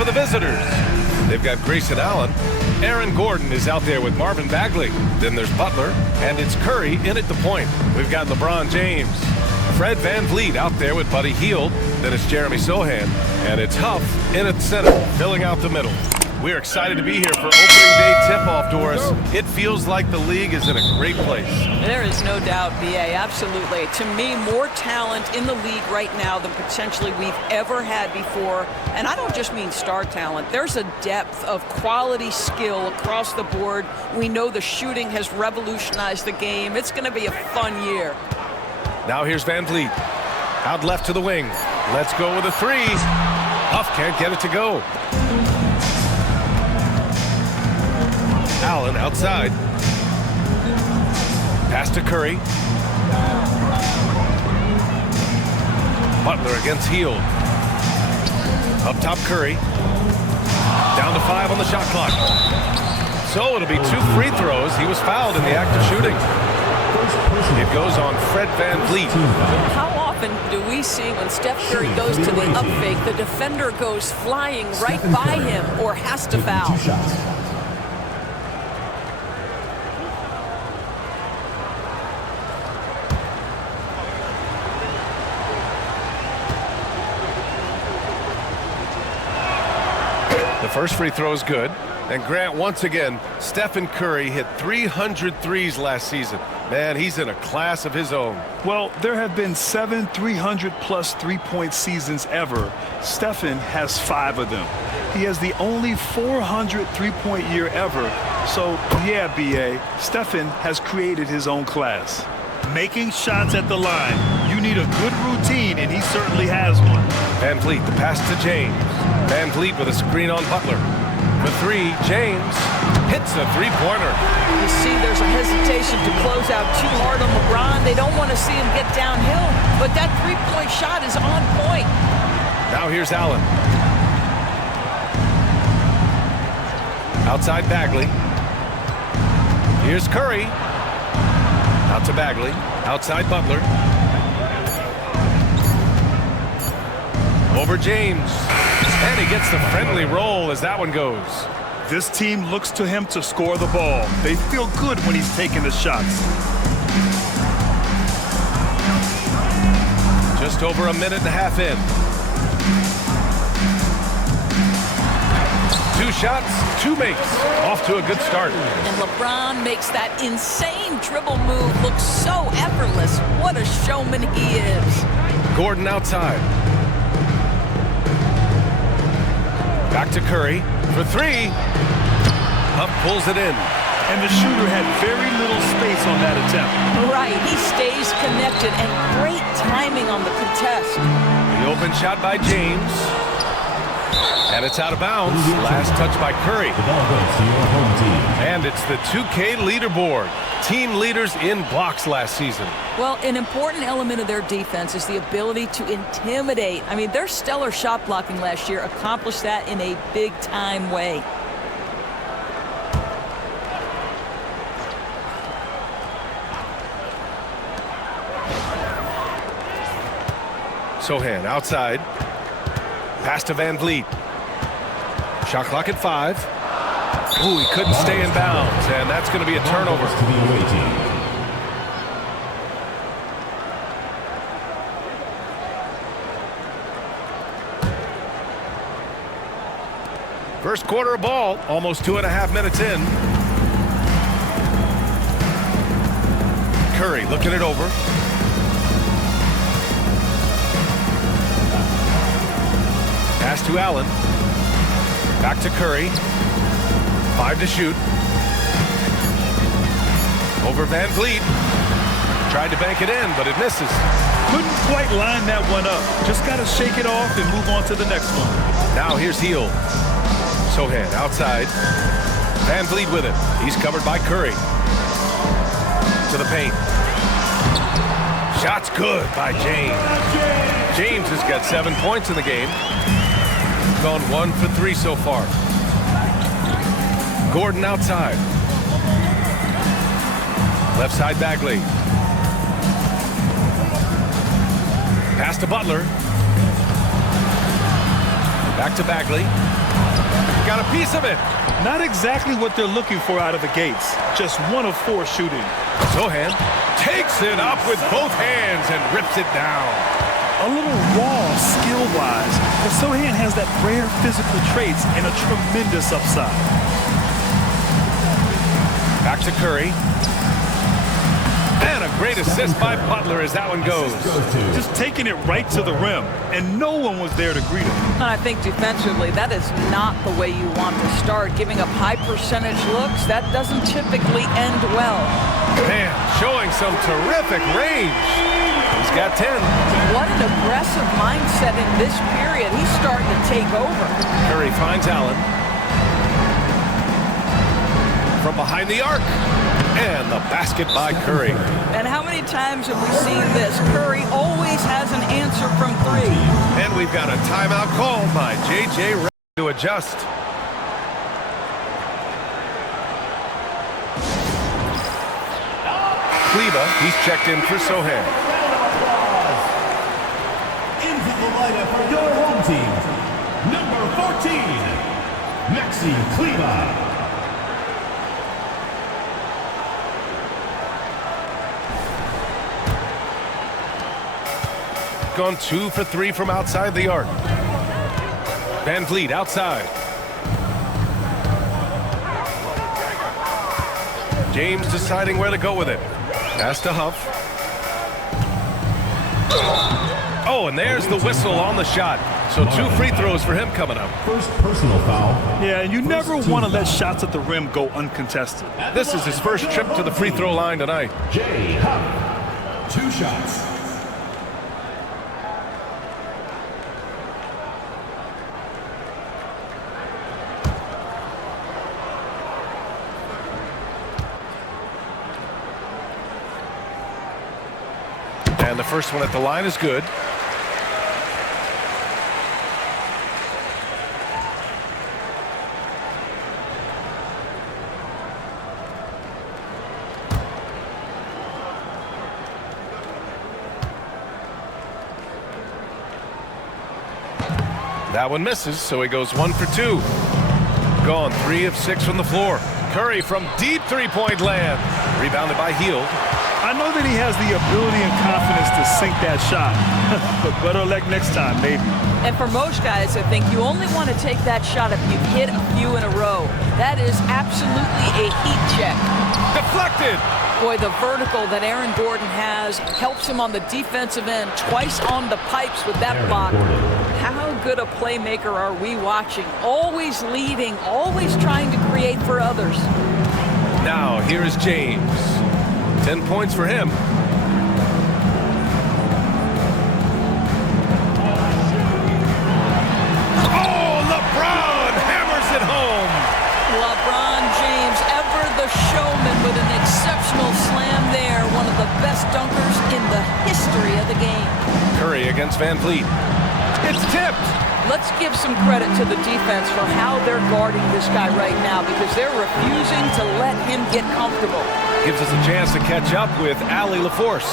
for the visitors. They've got Grayson Allen. Aaron Gordon is out there with Marvin Bagley. Then there's Butler, and it's Curry in at the point. We've got LeBron James. Fred VanVleet out there with Buddy Hield. Then it's Jeremy Sohan, and it's Huff in at center, filling out the middle. We're excited to be here for opening day tip-off, Doris. It feels like the league is in a great place. There is no doubt, B.A., absolutely. To me, more talent in the league right now than potentially we've ever had before. And I don't just mean star talent. There's a depth of quality skill across the board. We know the shooting has revolutionized the game. It's going to be a fun year. Now here's VanVleet. Out left to the wing. Let's go with a three. Huff can't get it to go. Allen outside. Pass to Curry. Butler against Hield. Up top Curry. Down to 5 on the shot clock. So it'll be 2 free throws. He was fouled in the act of shooting. It goes on Fred VanVleet. How often do we see when Steph Curry goes to the up fake, the defender goes flying right by him or has to foul? The first free throw is good. And Grant, once again, Stephen Curry hit 300 threes last season. Man, he's in a class of his own. Well, there have been 7 300-plus three-point seasons ever. Stephen has 5 of them. He has the only 400 three-point year ever. So, yeah, B.A., Stephen has created his own class. Making shots at the line. You need a good routine, and he certainly has one. VanVleet, the pass to James. VanVleet with a screen on Butler. For 3, James hits a three-pointer. You see there's a hesitation to close out too hard on LeBron. They don't want to see him get downhill, but that three-point shot is on point. Now here's Allen. Outside Bagley. Here's Curry. Out to Bagley. Outside Butler. Over James. And he gets the friendly roll as that one goes. This team looks to him to score the ball. They feel good when he's taking the shots. Just over a minute and a half in. 2 shots, 2 makes. Off to a good start. And LeBron makes that insane dribble move look so effortless. What a showman he is. Gordon outside. Back to Curry for 3. Huff pulls it in. And the shooter had very little space on that attempt. Right, he stays connected and great timing on the contest. The open shot by James. And it's out of bounds. Last touch by Curry. The ball goes to your home team. And it's the 2K leaderboard. Team leaders in blocks last season. Well, an important element of their defense is the ability to intimidate. I mean, their stellar shot blocking last year accomplished that in a big-time way. Sohan outside. Pass to VanVleet. Shot clock at 5. Ooh, he couldn't stay in bounds, and that's going to be a turnover. To the away team. First quarter of ball, almost 2.5 minutes in. Curry looking it over. Pass to Allen. Back to Curry. 5 to shoot. Over VanVleet. Tried to bank it in, but it misses. Couldn't quite line that one up. Just got to shake it off and move on to the next one. Now here's Hield. Sohan outside. VanVleet with it. He's covered by Curry. To the paint. Shot's good by James. James has got 7 points in the game. Gone 1 for 3 so far. Gordon outside. Left side Bagley. Pass to Butler. Back to Bagley. Got a piece of it. Not exactly what they're looking for out of the gates. Just 1 of 4 shooting. Sohan takes it up with both hands and rips it down. A little raw skill-wise, but Sohan has that rare physical traits and a tremendous upside. Back to Curry. And a great assist by Butler as that one goes. Just taking it right to the rim, and no one was there to greet him. And I think defensively, that is not the way you want to start. Giving up high percentage looks, that doesn't typically end well. Man, showing some terrific range. He's got 10. What an aggressive mindset in this period. He's starting to take over. Curry finds Allen. From behind the arc. And the basket by Curry. And how many times have we seen this? Curry always has an answer from 3. And we've got a timeout called by J.J. Redick to adjust. Kleba, he's checked in for Sohan. Into the lineup for your home team, number 14, Maxi Kleba. Gone 2 for 3 from outside the arc. Van Vliet outside. James deciding where to go with it. Pass to Huff. Oh, and there's the whistle on the shot. So 2 free throws for him coming up. First personal foul. Yeah, and you never want to let shots at the rim go uncontested. This is his first trip to the free throw line tonight. Jay Huff. 2 shots. And the first one at the line is good. That one misses, so he goes 1 for 2. Gone 3 of 6 from the floor. Curry from deep three-point land. Rebounded by Hield. I know that he has the ability and confidence to sink that shot, but better luck next time, maybe. And for most guys, I think you only want to take that shot if you've hit a few in a row. That is absolutely a heat check. Deflected! Boy, the vertical that Aaron Gordon has helps him on the defensive end, twice on the pipes with that block. How good a playmaker are we watching? Always leading, always trying to create for others. Now, here is James. 10 points for him. Oh, LeBron hammers it home. LeBron James, ever the showman with an exceptional slam there. One of the best dunkers in the history of the game. Curry against Van Vliet. It's tipped. Let's give some credit to the defense for how they're guarding this guy right now because they're refusing to let him get comfortable. Gives us a chance to catch up with Allie LaForce.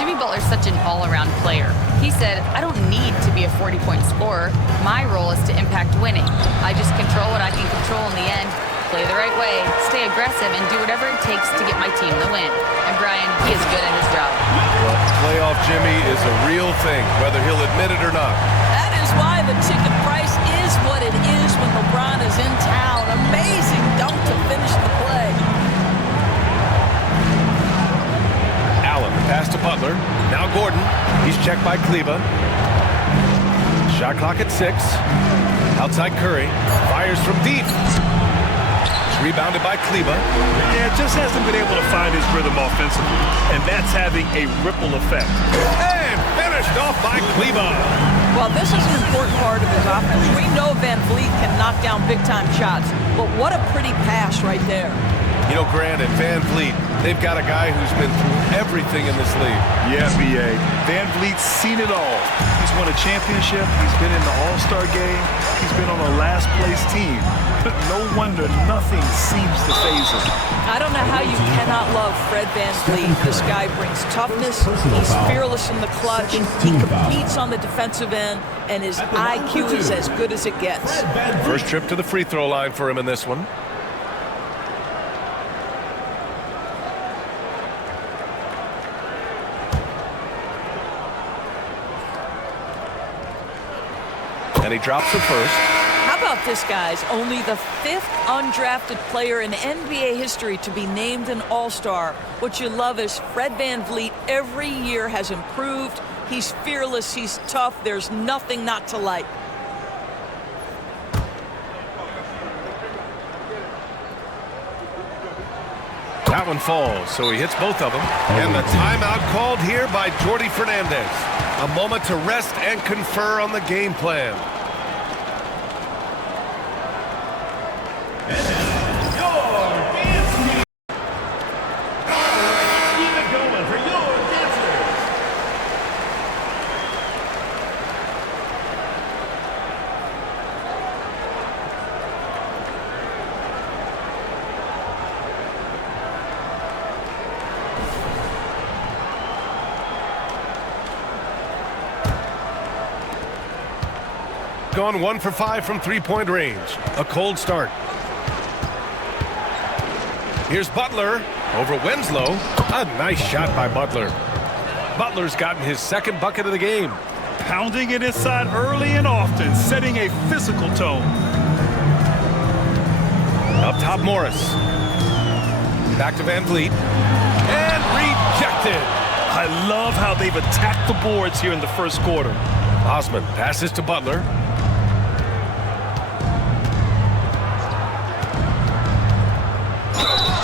Jimmy Butler's such an all-around player. He said, I don't need to be a 40-point scorer. My role is to impact winning. I just control what I can control in the end, play the right way, stay aggressive, and do whatever it takes to get my team the win. And Brian, he is good at his job. Well, playoff Jimmy is a real thing, whether he'll admit it or not. That is why the ticket price is what it is when LeBron is in town. Amazing dunk to finish the play. Allen, pass to Butler. Now Gordon. He's checked by Kleba. Shot clock at 6. Outside Curry. Fires from deep. It's rebounded by Kleba. Yeah, just hasn't been able to find his rhythm offensively, and that's having a ripple effect. And finished off by Kleba. Well, this is an important part of his offense. We know Van Vliet can knock down big-time shots, but what a pretty pass right there. You know, Grant and Van Vliet, they've got a guy who's been through everything in this league. Yeah, B.A. Van Vliet's seen it all. He's won a championship. He's been in the All-Star game. He's been on a last-place team. No wonder nothing seems to faze him. I don't know how you cannot love Fred Van Vliet. This guy brings toughness. He's fearless in the clutch. He competes on the defensive end, and his IQ is as good as it gets. First trip to the free throw line for him in this one. And he drops the first. How about this, guys? Only the 5th undrafted player in NBA history to be named an All-Star. What you love is Fred Van Vliet every year has improved. He's fearless. He's tough. There's nothing not to like. That one falls, so he hits both of them. And the timeout called here by Jordi Fernandez. A moment to rest and confer on the game plan. Gone 1 for 5 from three-point range. A cold start. Here's Butler over Winslow. A nice shot by Butler. Butler's gotten his second bucket of the game. Pounding it inside early and often, setting a physical tone. Up top, Morris. Back to Van Vliet. And rejected. I love how they've attacked the boards here in the first quarter. Osman passes to Butler.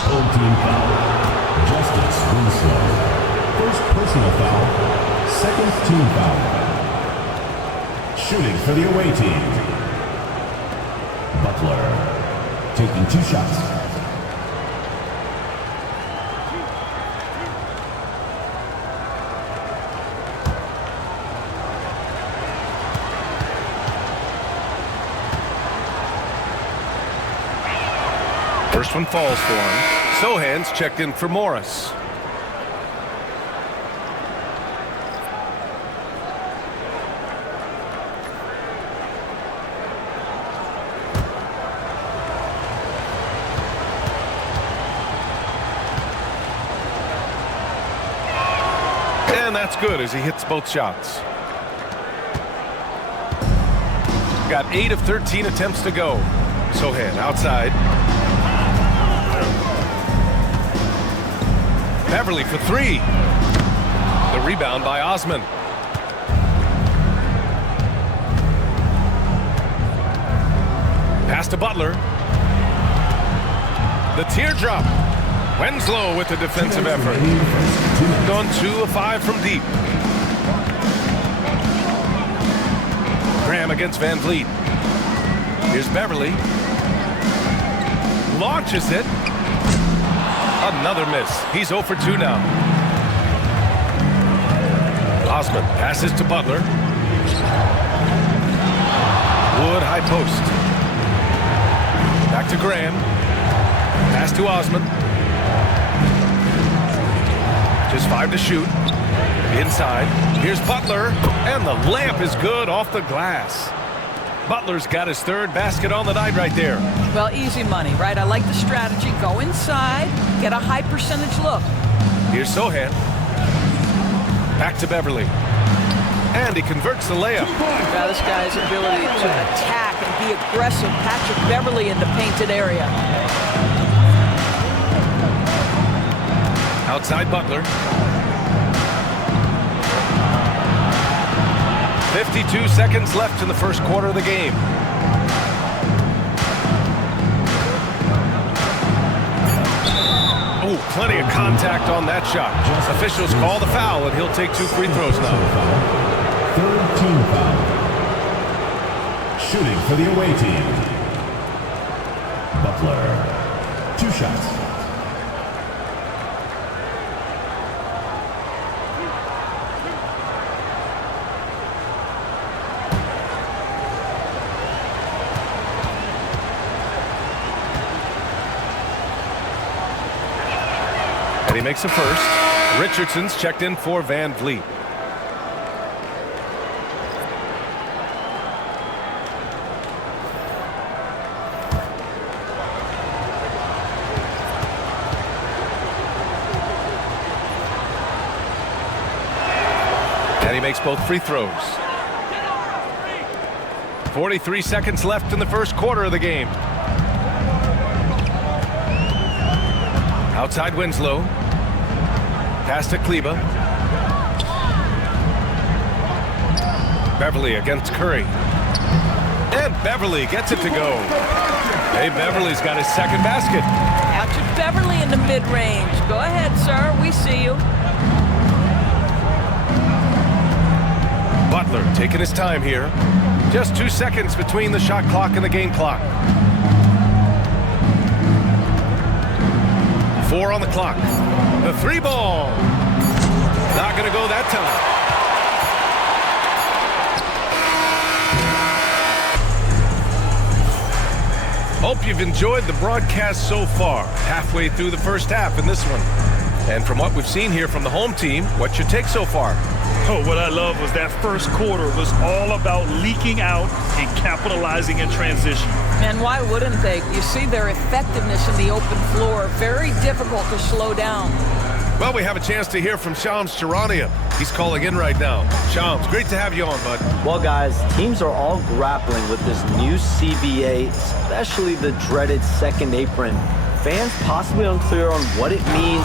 Home team foul. Justice Winslow. First personal foul. Second team foul. Shooting for the away team. Butler taking 2 shots. First one falls for him. Sohan's checked in for Morris. And that's good as he hits both shots. Got 8 of 13 attempts to go. Sohan outside. Beverly for 3. The rebound by Osman. Pass to Butler. The teardrop. Winslow with the defensive effort. Gone 2 of 5 from deep. Graham against Van Vliet. Here's Beverly. Launches it. Another miss. He's 0 for 2 now. Osman passes to Butler. Wood high post. Back to Graham. Pass to Osman. Just 5 to shoot. Inside. Here's Butler. And the layup is good off the glass. Butler's got his 3rd basket on the night right there. Well, easy money, right? I like the strategy. Go inside, get a high percentage look. Here's Sohan. Back to Beverly. And he converts the layup. Now this guy's ability to attack and be aggressive. Patrick Beverly in the painted area. Outside Butler. 52 seconds left in the first quarter of the game. Oh, plenty of contact on that shot. Officials call the foul, and he'll take 2 free throws now. 3rd team foul. Shooting for the away team. Butler. 2 shots. And he makes a first. Richardson's checked in for Van Vliet. And he makes both free throws. 43 seconds left in the first quarter of the game. Outside Winslow. Pass to Kleba. Beverly against Curry. And Beverly gets it to go. Hey, Beverly's got his second basket. Out to Beverly in the mid-range. Go ahead, sir. We see you. Butler taking his time here. Just 2 seconds between the shot clock and the game clock. 4 on the clock. The 3 ball. Not going to go that time. Hope you've enjoyed the broadcast so far. Halfway through the first half in this one. And from what we've seen here from the home team, what's your take so far? Oh, what I love was that first quarter was all about leaking out and capitalizing in transition. And why wouldn't they? You see their effectiveness in the open floor. Very difficult to slow down. Well, we have a chance to hear from Shams Charania. He's calling in right now. Shams, great to have you on, bud. Well, guys, teams are all grappling with this new CBA, especially the dreaded second apron. Fans possibly unclear on what it means.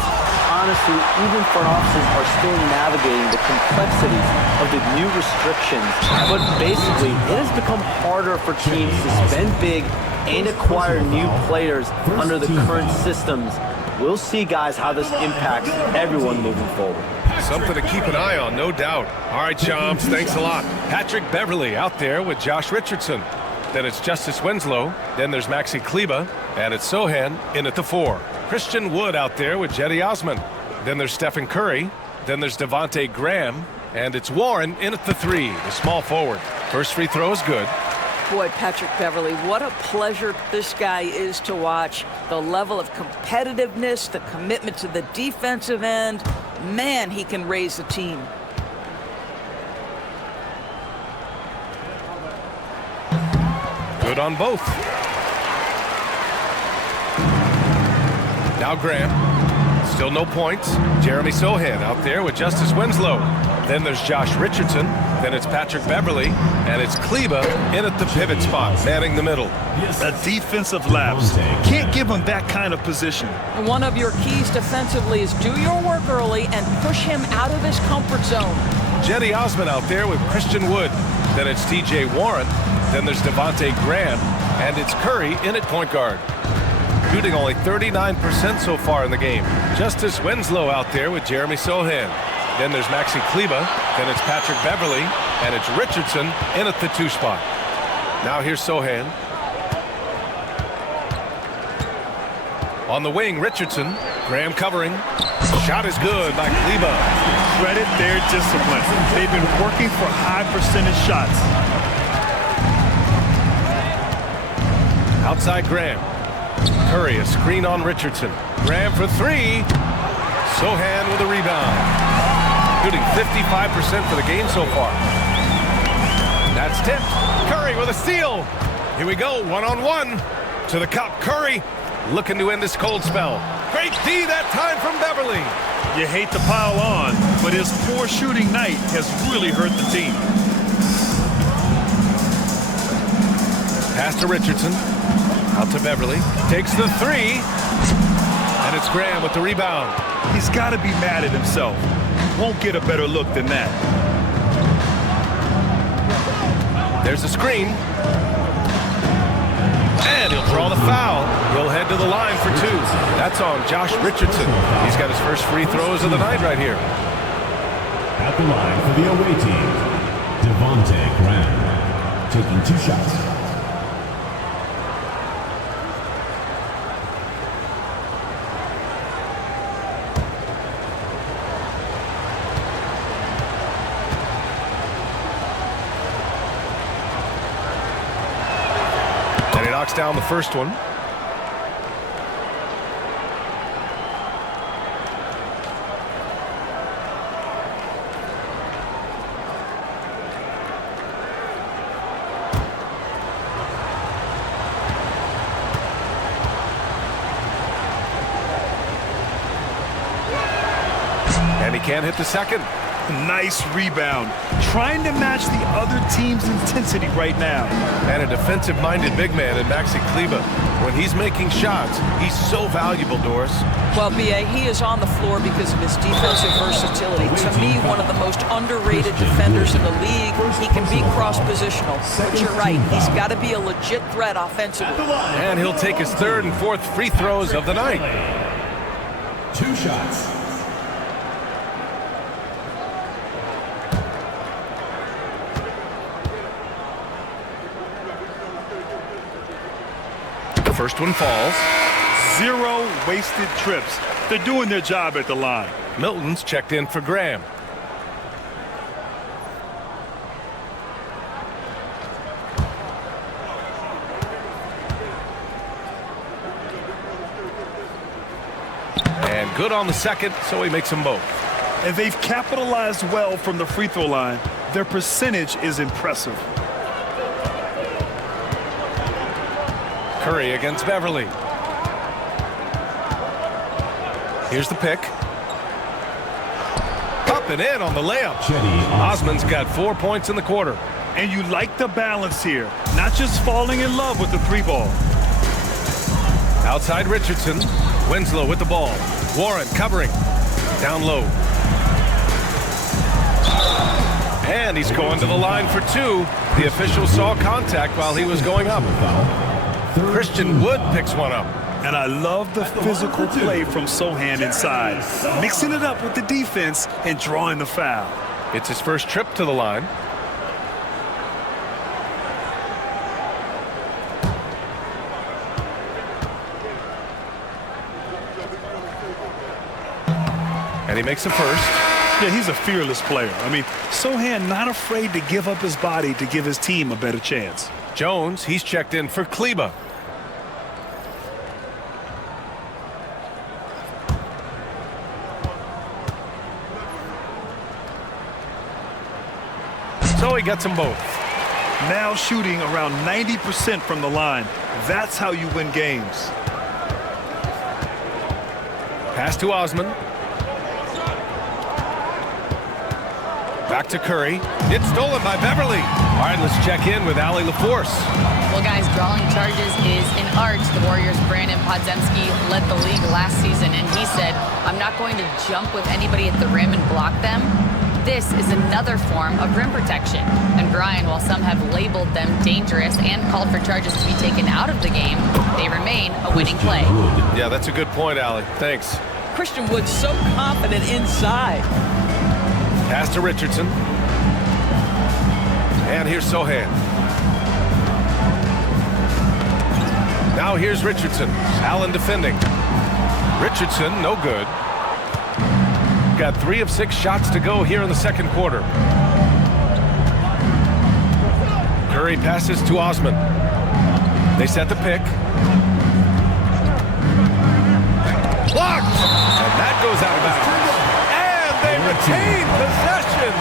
Honestly, even front offices are still navigating the complexities of the new restrictions. But basically, it has become harder for teams to spend big and acquire new players under the current systems. We'll see, guys, how this impacts everyone moving forward. Something to keep an eye on, no doubt. All right, Shams, thanks a lot. Patrick Beverly out there with Josh Richardson. Then it's Justice Winslow. Then there's Maxi Kleba. And it's Sohan in at the 4. Christian Wood out there with Jetty Osman. Then there's Stephen Curry. Then there's Devontae Graham. And it's Warren in at the 3, the small forward. First free throw is good. Boy, Patrick Beverly, what a pleasure this guy is to watch. The level of competitiveness, the commitment to the defensive end. Man, he can raise the team. Good on both. Now Graham. Still no points. Jeremy Sohan out there with Justice Winslow. Then there's Josh Richardson. Then it's Patrick Beverly. And it's Kleba in at the pivot spot, manning the middle. A defensive lapse. Can't give him that kind of position. One of your keys defensively is do your work early and push him out of his comfort zone. Jetty Osman out there with Christian Wood. Then it's TJ Warren. Then there's Devontae Graham. And it's Curry in at point guard. Shooting only 39% so far in the game. Justice Winslow out there with Jeremy Sohan. Then there's Maxi Kleba. Then it's Patrick Beverly. And it's Richardson in at the 2 spot. Now here's Sohan. On the wing, Richardson. Graham covering. Shot is good by Kleba. Credit their discipline. They've been working for high percentage shots. Outside Graham. Curry, a screen on Richardson. Graham for 3. Sohan with a rebound. Shooting 55% for the game so far. That's tipped. Curry with a steal. Here we go, one-on-one. To the cup, Curry looking to end this cold spell. Great D that time from Beverly. You hate to pile on, but his poor shooting night has really hurt the team. Pass to Richardson. Out to Beverly. Takes the 3. And it's Graham with the rebound. He's got to be mad at himself. Won't get a better look than that. There's a screen. And he'll draw the foul. He'll head to the line for 2. That's on Josh Richardson. He's got his first free throws of the night right here. At the line for the away team, Devontae Graham, taking 2 shots. Knocks down the first one. And he can't hit the second. Nice rebound. Trying to match the other team's intensity right now. And a defensive-minded big man in Maxi Kleber. When he's making shots, he's so valuable, Doris. Well, B.A., he is on the floor because of his defensive versatility. To me, one of the most underrated defenders in the league. He can be cross-positional. But you're right, he's got to be a legit threat offensively. And he'll take his third and fourth free throws of the night. 2 shots. First one falls. 0 wasted trips. They're doing their job at the line. Milton's checked in for Graham. And good on the second, so he makes them both. And they've capitalized well from the free throw line. Their percentage is impressive. Curry against Beverly. Here's the pick. Up and in on the layup. Osman's got 4 points in the quarter. And you like the balance here. Not just falling in love with the 3-ball. Outside Richardson. Winslow with the ball. Warren covering. Down low. And he's going to the line for 2. The official saw contact while he was going up. Christian Wood picks one up. And I love the physical play from Sohan inside. Mixing it up with the defense and drawing the foul. It's his first trip to the line. And he makes the first. Yeah, he's a fearless player. I mean, Sohan not afraid to give up his body to give his team a better chance. Jones, he's checked in for Kleber. So he gets them both. Now shooting around 90% from the line. That's how you win games. Pass to Osman. Back to Curry. It's stolen by Beverly. All right, let's check in with Allie LaForce. Well, guys, drawing charges is an art. The Warriors' Brandon Podziemski led the league last season, and he said, I'm not going to jump with anybody at the rim and block them. This is another form of rim protection. And Brian, while some have labeled them dangerous and called for charges to be taken out of the game, they remain a winning play. Yeah, that's a good point, Allie. Thanks. Christian Wood's so confident inside. Pass to Richardson. And here's Sohan. Now here's Richardson. Allen defending. Richardson, no good. Got 3 of 6 shots to go here in the second quarter. Curry passes to Osman. They set the pick. Blocked! And that goes out of bounds. And they retain possession.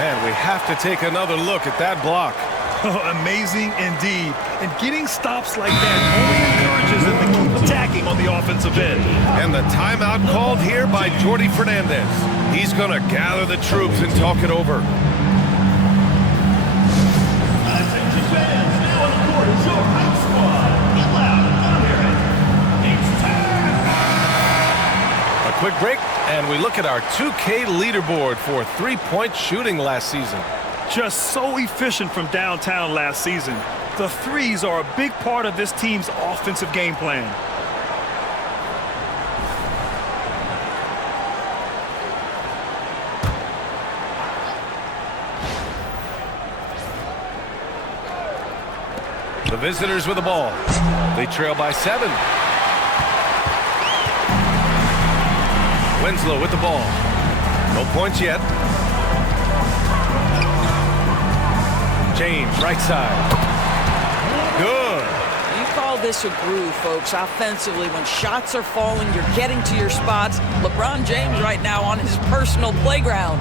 Man, we have to take another look at that block. Amazing indeed. And getting stops like that only encourages them to keep attacking on the offensive end. And the timeout called here by Jordi Fernandez. He's going to gather the troops and talk it over. Attention fans, now on the court is your house squad. Get loud, I don't hear it. It's time. A quick break, and we look at our 2K leaderboard for three-point shooting last season. Just so efficient from downtown last season. The threes are a big part of this team's offensive game plan. The visitors with the ball. They trail by 7. Winslow with the ball. No points yet. James, right side. Good. You call this a groove, folks, offensively. When shots are falling, you're getting to your spots. LeBron James right now on his personal playground.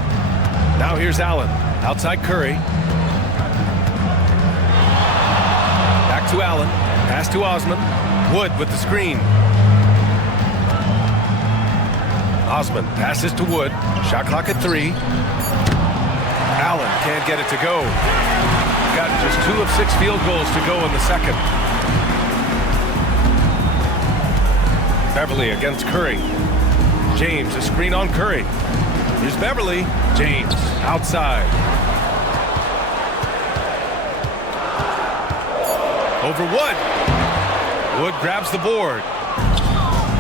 Now here's Allen. Outside Curry. Back to Allen. Pass to Osman. Wood with the screen. Osman passes to Wood. Shot clock at 3. Allen can't get it to go. Got just 2 of 6 field goals to go in the second. Beverly against Curry. James, a screen on Curry. Here's Beverly. James, outside. Over Wood. Wood grabs the board.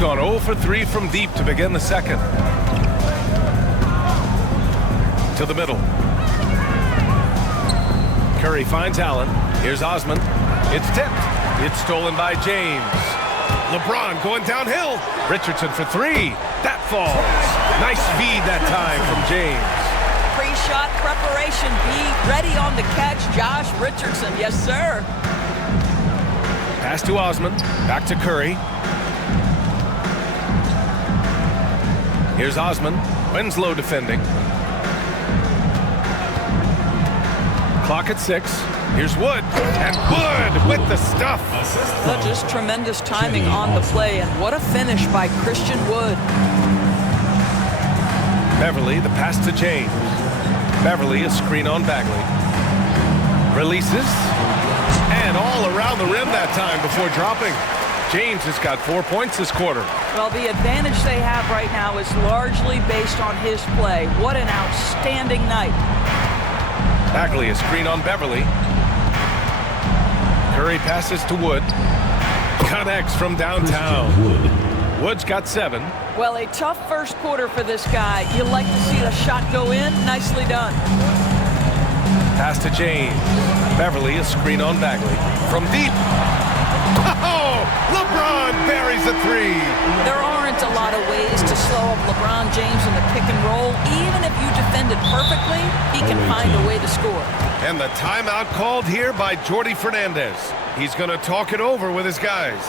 Gone 0 for 3 from deep to begin the second. To the middle. Curry finds Allen. Here's Osman. It's tipped. It's stolen by James. LeBron going downhill. Richardson for 3. That falls. Nice feed that time from James. Pre-shot preparation. Be ready on the catch, Josh Richardson. Yes, sir. Pass to Osman. Back to Curry. Here's Osman. Winslow defending. Clock at 6. Here's Wood. And Wood with the stuff. Well, just tremendous timing on the play. And what a finish by Christian Wood. Beverly, the pass to James. Beverly, a screen on Bagley. Releases. And all around the rim that time before dropping. James has got 4 points this quarter. Well, the advantage they have right now is largely based on his play. What an outstanding night. Bagley, a screen on Beverly. Curry passes to Wood. Connects from downtown. Wood's got 7. Well, a tough first quarter for this guy. You like to see the shot go in. Nicely done. Pass to James. Beverly, a screen on Bagley. From deep. Oh! LeBron buries a 3. There aren't a lot of ways to slow up LeBron James in the pick and roll. Even if you defend it perfectly, he can find a way to score. And the timeout called here by Jordi Fernandez. He's going to talk it over with his guys.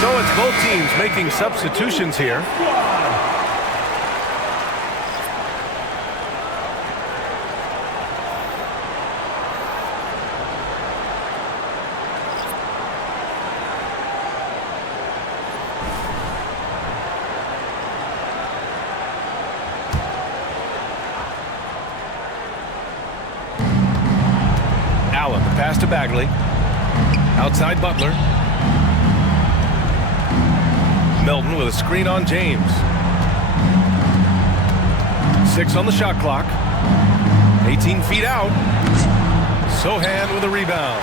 So it's both teams making substitutions here. Allen, the pass to Bagley. Outside Butler. Melton with a screen on James. 6 on the shot clock. 18 feet out. Sohan with a rebound.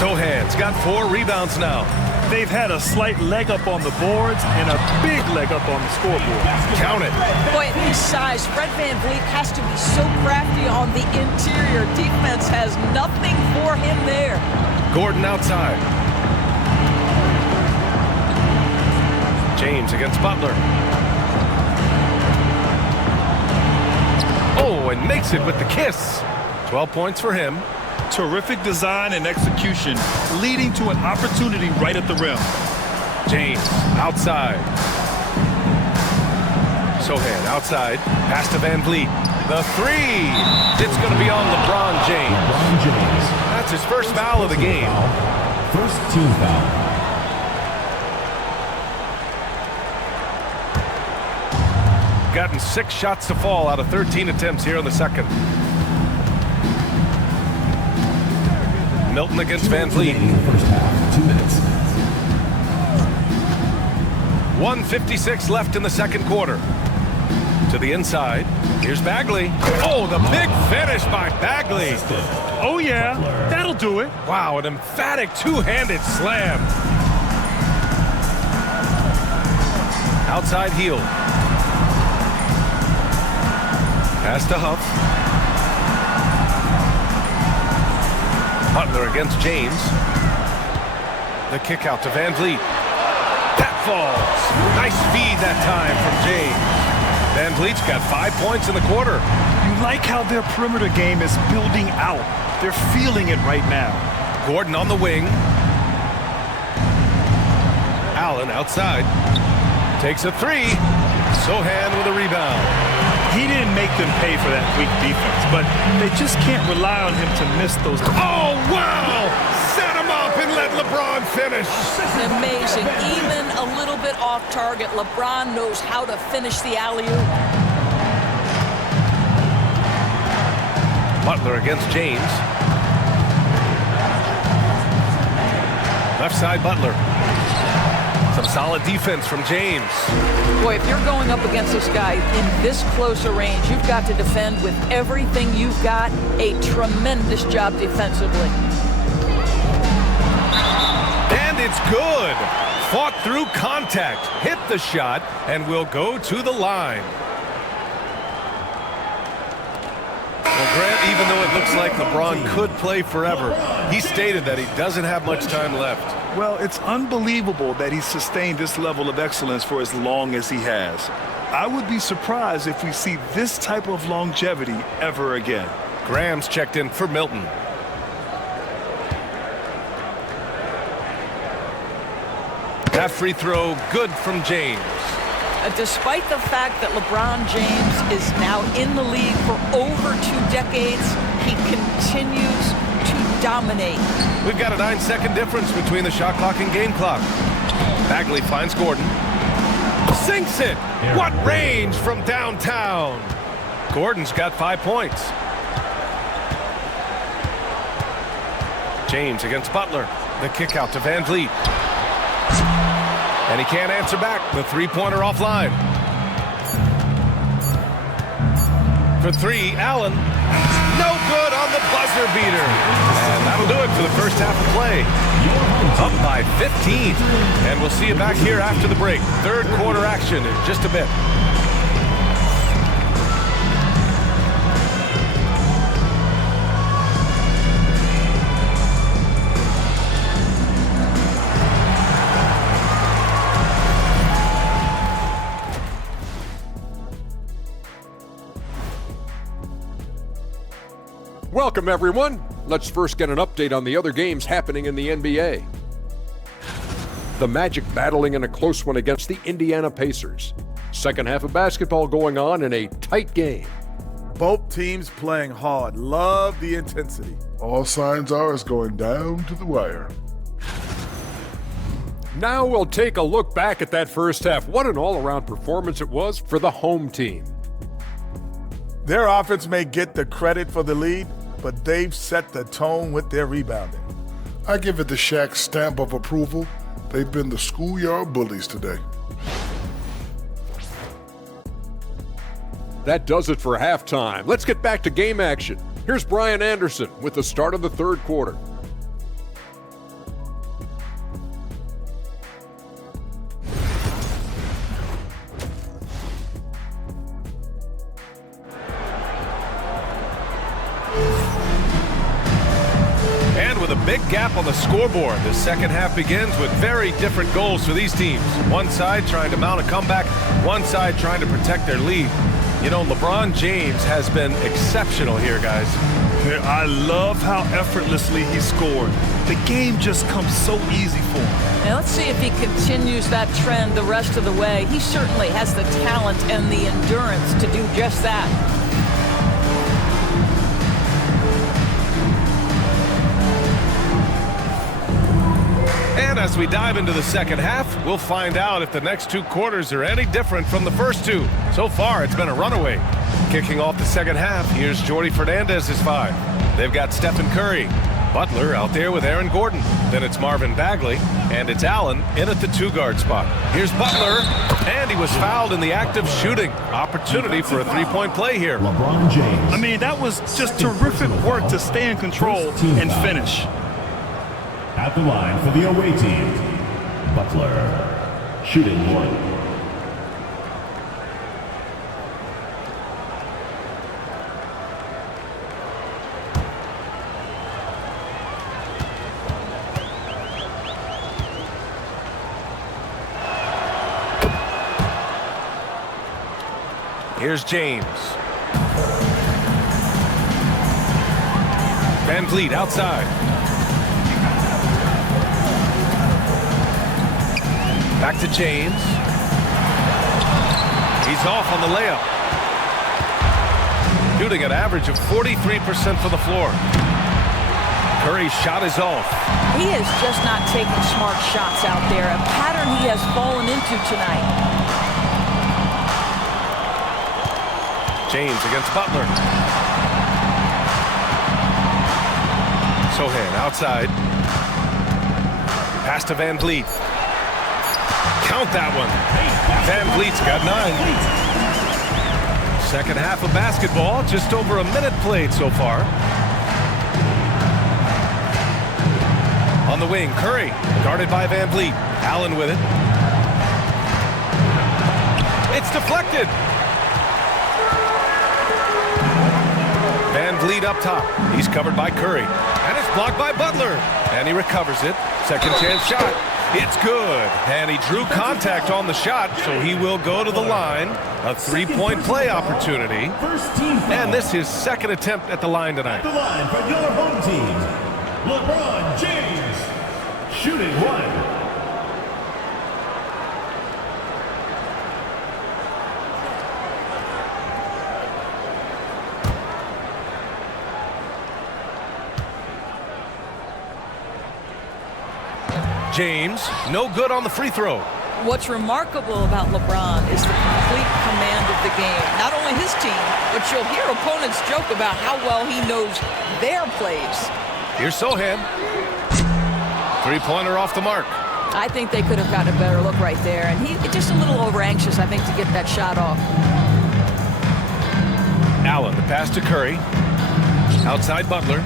Sohan's got 4 rebounds now. They've had a slight leg up on the boards and a big leg up on the scoreboard. Count it. Boy, at his size, Fred VanVleet has to be so crafty on the interior. Defense has nothing for him there. Gordon outside. James against Butler. Oh, and makes it with the kiss. 12 points for him. Terrific design and execution, leading to an opportunity right at the rim. James outside. Sohan outside. Pass to VanVleet. The 3. It's going to be on LeBron James. LeBron James. That's his first foul of the game. First team foul. Gotten 6 shots to fall out of 13 attempts here in the second. Milton against VanVleet. First half, 2 minutes. 1:56 left in the second quarter. To the inside. Here's Bagley. Oh, the big finish by Bagley. Oh, yeah, that'll do it. Wow, an emphatic two-handed slam. Outside heel. Pass to Huff. Butler against James. The kick out to VanVleet. That falls. Nice feed that time from James. VanVleet's got 5 points in the quarter. You like how their perimeter game is building out. They're feeling it right now. Gordon on the wing. Allen outside. Takes a 3. Sohan with a rebound. He didn't make them pay for that weak defense, but they just can't rely on him to miss those. Oh, wow! Set him up and let LeBron finish. Amazing. Even a little bit off target, LeBron knows how to finish the alley-oop. Butler against James. Left side, Butler. Some solid defense from James. Boy, if you're going up against this guy in this close a range, you've got to defend with everything you've got. A tremendous job defensively. And it's good. Fought through contact, hit the shot, and will go to the line. Well, Grant, even though it looks like LeBron could play forever, he stated that he doesn't have much time left. Well, it's unbelievable that he's sustained this level of excellence for as long as he has. I would be surprised if we see this type of longevity ever again. Graham's checked in for Milton. That free throw good from James. Despite the fact that LeBron James is now in the league for over 2 decades, he continues to dominate. We've got a 9-second difference between the shot clock and game clock. Bagley finds Gordon. Sinks it! What range from downtown! Gordon's got 5 points. James against Butler. The kick out to Van Vliet. And he can't answer back. The three-pointer offline. For 3, Allen. No good on the buzzer beater. And that'll do it for the first half of play. Up by 15. And we'll see you back here after the break. Third quarter action in just a bit. Welcome, everyone. Let's first get an update on the other games happening in the NBA. The Magic battling in a close one against the Indiana Pacers. Second half of basketball going on in a tight game. Both teams playing hard. Love the intensity. All signs are it's going down to the wire. Now we'll take a look back at that first half. What an all-around performance it was for the home team. Their offense may get the credit for the lead, but they've set the tone with their rebounding. I give it the Shaq stamp of approval. They've been the schoolyard bullies today. That does it for halftime. Let's get back to game action. Here's Brian Anderson with the start of the third quarter. With a big gap on the scoreboard, the second half begins with very different goals for these teams. One side trying to mount a comeback, one side trying to protect their lead. You know, LeBron James has been exceptional here, guys. I love how effortlessly he scored. The game just comes so easy for him. Now let's see if he continues that trend the rest of the way. He certainly has the talent and the endurance to do just that. And as we dive into the second half, we'll find out if the next 2 quarters are any different from the first 2. So far, it's been a runaway. Kicking off the second half, here's Jordi Fernandez's 5. They've got Steph and Curry. Butler out there with Aaron Gordon. Then it's Marvin Bagley, and it's Allen in at the 2-guard spot. Here's Butler, and he was fouled in the act of shooting. Opportunity for a 3-point play here. LeBron James. I mean, that was just terrific work to stay in control and finish. At the line for the away team, Butler, shooting 1. Here's James. Van Vliet outside. Back to James. He's off on the layup. shooting an average of 43% from the floor. Curry's shot is off. He is just not taking smart shots out there, a pattern he has fallen into tonight. James against Butler. Sohan outside. Pass to Van Vliet. Count that one. Van Vliet's got 9. Second half of basketball, just over a minute played so far. On the wing, Curry, guarded by Van Vliet. Allen with it. It's deflected. Van Vliet up top. He's covered by Curry. And it's blocked by Butler. And he recovers it. Second chance shot. It's good. And he drew contact on the shot, so he will go to the line. A three-point play opportunity. And this is his second attempt at the line tonight. The line for your home team, LeBron James. Shooting 1. James, no good on the free throw. What's remarkable about LeBron is the complete command of the game. Not only his team, but you'll hear opponents joke about how well he knows their plays. Here's Sohan. Three-pointer off the mark. I think they could have gotten a better look right there, and he just a little over-anxious, I think, to get that shot off. Allen, the pass to Curry. Outside Butler.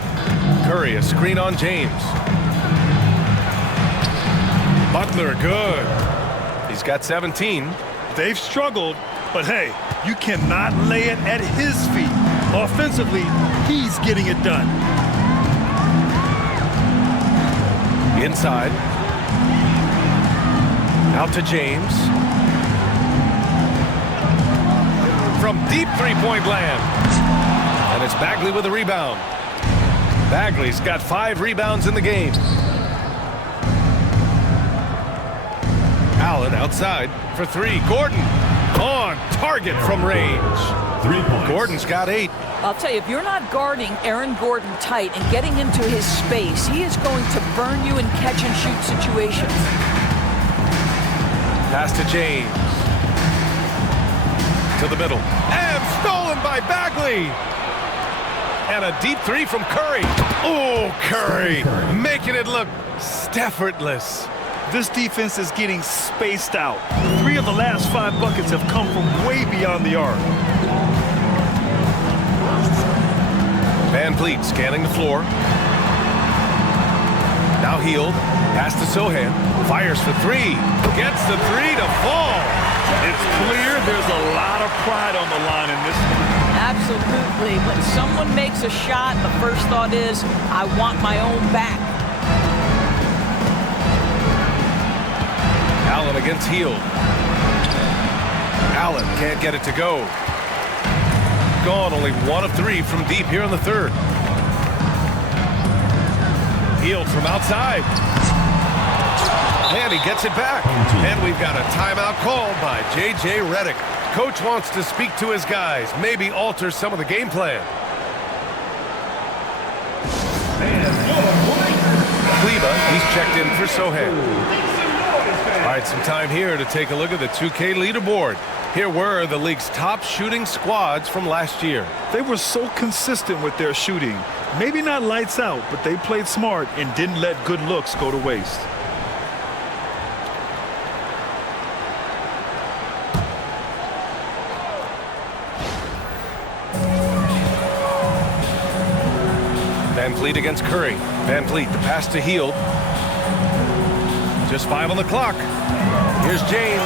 Curry, a screen on James. Butler, good. He's got 17. They've struggled, but hey, you cannot lay it at his feet. Offensively, he's getting it done. Inside. Out to James. From deep three-point land. And it's Bagley with a rebound. Bagley's got 5 rebounds in the game. Allen outside for 3. Gordon on target from range. 3 points. Gordon's got 8. I'll tell you, if you're not guarding Aaron Gordon tight and getting into his space, he is going to burn you in catch-and-shoot situations. Pass to James. To the middle. And stolen by Bagley. And a deep 3 from Curry. Oh, Curry making it look effortless. This defense is getting spaced out. 3 of the last 5 buckets have come from way beyond the arc. Van Vliet scanning the floor. Now Hield. Pass to Sohan. Fires for 3. Gets the 3 to fall. It's clear there's a lot of pride on the line in this one. Absolutely. When someone makes a shot, the first thought is, I want my own back. Allen against Hield. Allen can't get it to go. Gone only 1 of 3 from deep here in the third. Hield from outside. And he gets it back. And we've got a timeout called by J.J. Redick. Coach wants to speak to his guys, maybe alter some of the game plan. Kleba, he's checked in for Sohan. All right, some time here to take a look at the 2K leaderboard. Here were the league's top shooting squads from last year. They were so consistent with their shooting. Maybe not lights out, but they played smart and didn't let good looks go to waste. Van Vliet against Curry. Van Vliet, the pass to Hield. Just 5 on the clock. Here's James.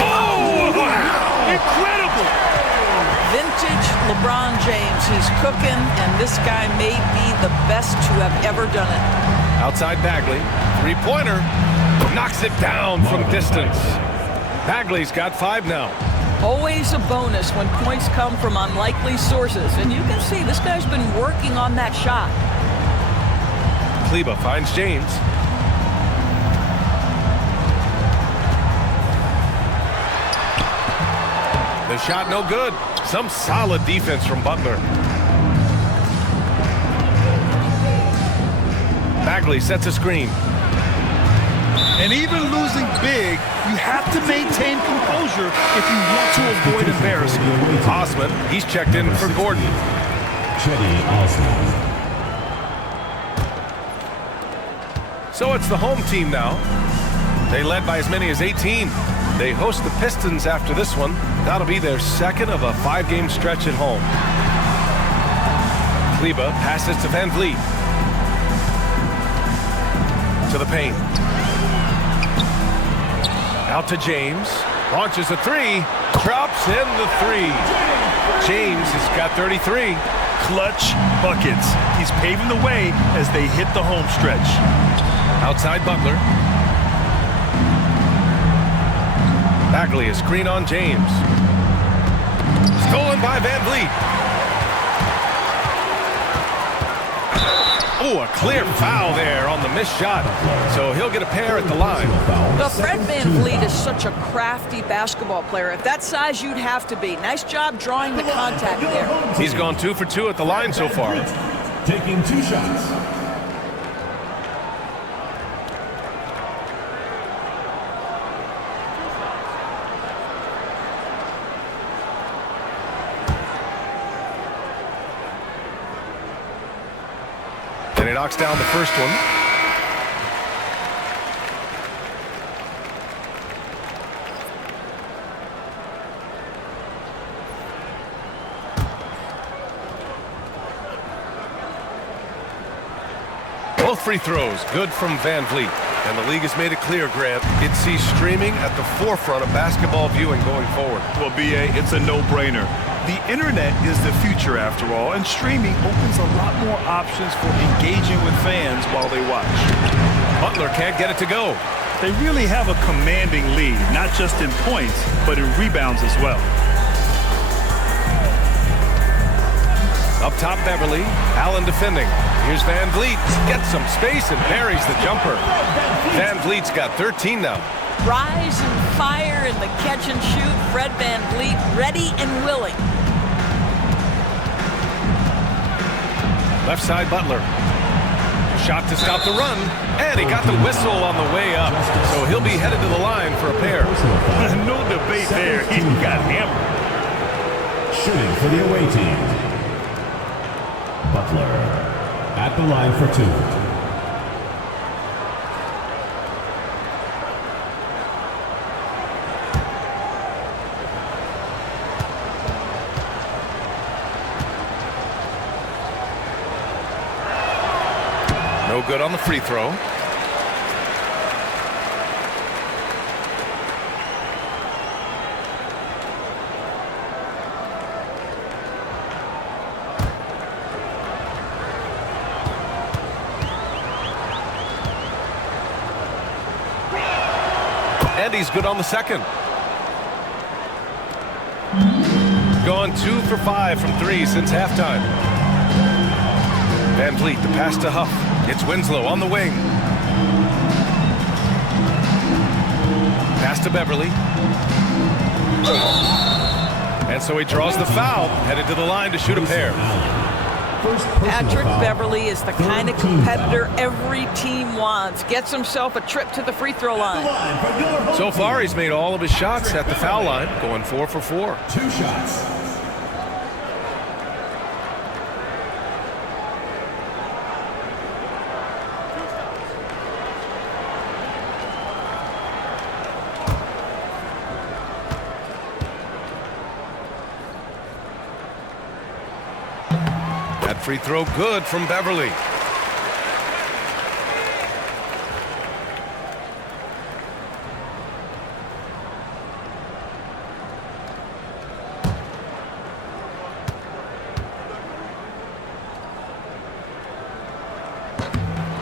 Oh, wow! Incredible! Vintage LeBron James. He's cooking, and this guy may be the best to have ever done it. Outside Bagley. 3-pointer. Knocks it down from distance. Bagley's got 5 now. Always a bonus when points come from unlikely sources. And you can see this guy's been working on that shot. Kleba finds James. The shot no good. Some solid defense from Butler. Bagley sets a screen. And even losing big, you have to maintain composure if you want to avoid embarrassment. Osman, he's checked in for Gordon. So it's the home team now. They led by as many as 18. They host the Pistons after this one. That'll be their second of a 5-game stretch at home. Kleba passes to Van Vliet. To the paint. Out to James. Launches a three. Drops in the three. James has got 33. Clutch buckets. He's paving the way as they hit the home stretch. Outside Butler. Bagley, a screen on James. Stolen by Van Vliet. Oh, a clear foul there on the missed shot. So he'll get a pair at the line. Well, Fred Van Vliet is such a crafty basketball player. At that size, you'd have to be. Nice job drawing the contact there. He's gone 2 for 2 at the line so far. Taking 2 shots. And he knocks down the first one. Both free throws good from Van Vliet. And the league has made it clear, Grant, it sees streaming at the forefront of basketball viewing going forward. Well, B.A., it's a no-brainer. The internet is the future after all, and streaming opens a lot more options for engaging with fans while they watch. Butler can't get it to go. They really have a commanding lead, not just in points, but in rebounds as well. Up top, Beverly. Allen defending. Here's Van Vliet. Gets some space and buries the jumper. Van Vliet's got 13 now. Rise and fire in the catch and shoot. Fred Van Vliet ready and willing. Left side, Butler. Shot to stop the run, and he got the whistle on the way up. So he'll be headed to the line for a pair. No debate there. He got hammered. Shooting for the away team. Butler at the line for 2. No good on the free throw. And he's good on the second. Gone 2 for 5 from 3 since halftime. Van Vliet, the pass to Huff. It's Winslow on the wing. Pass to Beverly. And so he draws the foul, headed to the line to shoot a pair. Patrick Beverly is the kind of competitor every team wants. Gets himself a trip to the free throw line. So far, he's made all of his shots at the foul line, going 4 for 4. 2 shots. Free throw good from Beverly.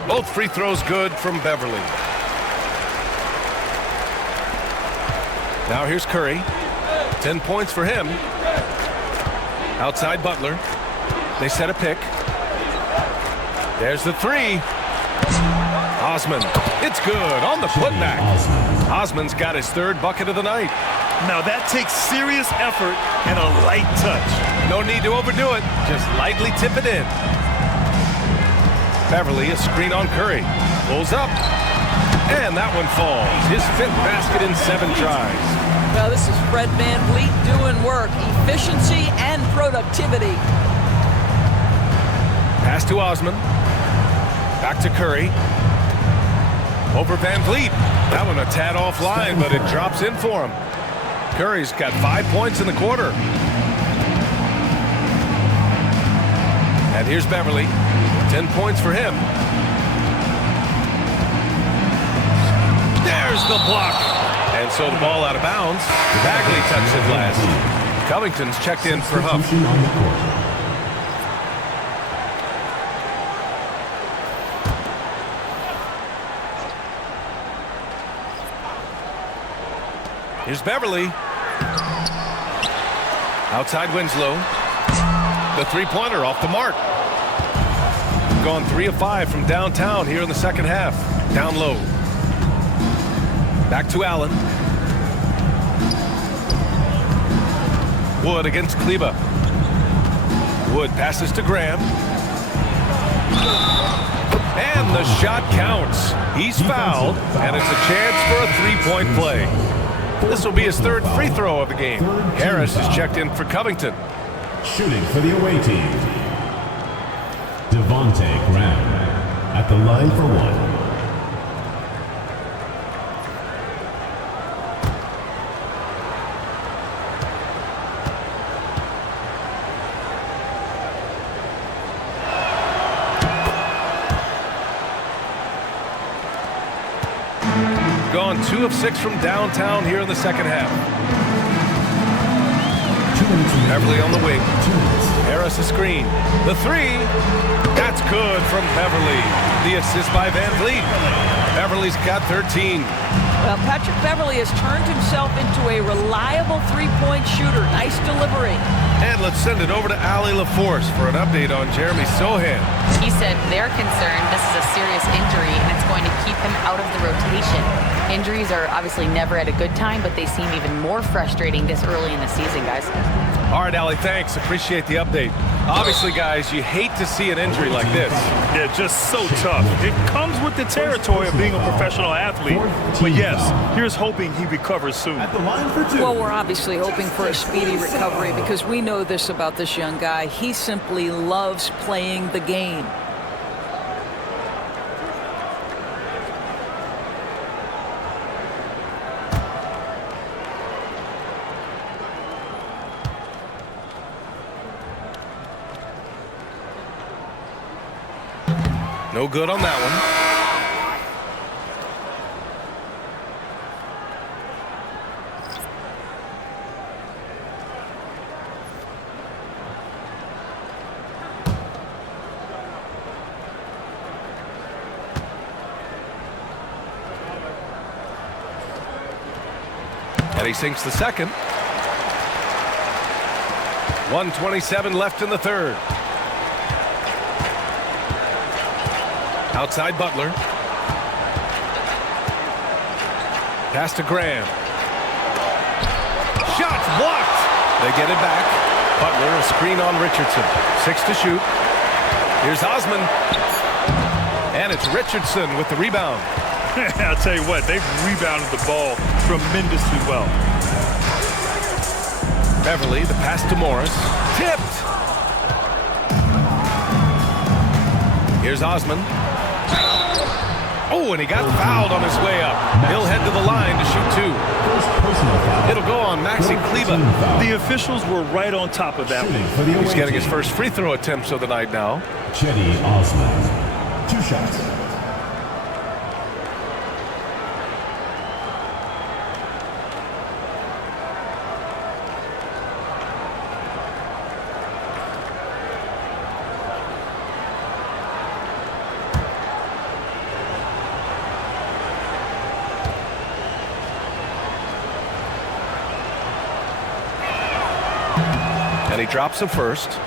Both free throws good from Beverly. Now here's Curry. 10 points for him. Outside Butler. They set a pick. There's the three. Osman. It's good on the putback. Osman's got his 3rd bucket of the night. Now that takes serious effort and a light touch. No need to overdo it. Just lightly tip it in. Beverly, a screen on Curry. Pulls up. And that one falls. His 5th basket in 7 tries. Well, this is Fred VanVleet doing work. Efficiency and productivity. Pass to Osman. Back to Curry. Over VanVleet. That one a tad offline, but it drops in for him. Curry's got 5 points in the quarter. And here's Beverly. 10 points for him. There's the block. And so the ball out of bounds. Bagley touched it last. Covington's checked in for Huff. Here's Beverly. Outside Winslow. The three-pointer off the mark. Gone 3 of 5 from downtown here in the second half. Down low. Back to Allen. Wood against Kleba. Wood passes to Graham. And the shot counts. He's fouled, and it's a chance for a three-point play. This will be his 3rd free throw of the game. Harris is checked in for Covington. Shooting for the away team, Devontae Graham at the line for 1. Gone 2 of 6 from downtown here in the second half. Beverly on the wing. Harris a screen. The 3. That's good from Beverly. The assist by VanVleet. Beverly's got 13. Well, Patrick Beverly has turned himself into a reliable three-point shooter. Nice delivery. And let's send it over to Allie LaForce for an update on Jeremy Sohan. He said they're concerned this is a serious injury and it's going to keep him out of the rotation. Injuries are obviously never at a good time, but they seem even more frustrating this early in the season, guys. All right, Allie, thanks. Appreciate the update. Obviously, guys, you hate to see an injury like this. Yeah, just so tough. It comes with the territory of being a professional athlete. But yes, here's hoping he recovers soon. At the line for 2. Well, we're obviously hoping for a speedy recovery because we know this about this young guy. He simply loves playing the game. No good on that one. And he sinks the second. 1:27 left in the third. Outside Butler. Pass to Graham. Shots blocked. They get it back. Butler, a screen on Richardson. 6 to shoot. Here's Osman. And it's Richardson with the rebound. I'll tell you what, they've rebounded the ball tremendously well. Beverly, the pass to Morris. Tipped. Here's Osman. Oh, and he got fouled on his way up. He'll head to the line to shoot 2. It'll go on Maxi Kleba. The officials were right on top of that one. He's getting his first free throw attempts of the night now. Cedi Osman, 2 shots. And he drops him first.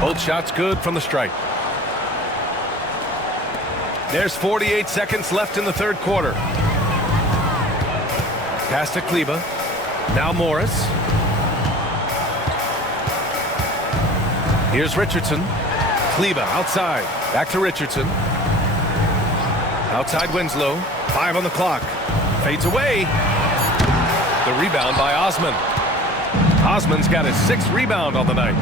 Both shots good from the stripe. There's 48 seconds left in the third quarter. Pass to Kleba. Now Morris. Here's Richardson. Kleba outside. Back to Richardson. Outside Winslow. 5 on the clock. Fades away. The rebound by Osman. Osman's got his 6th rebound on the night.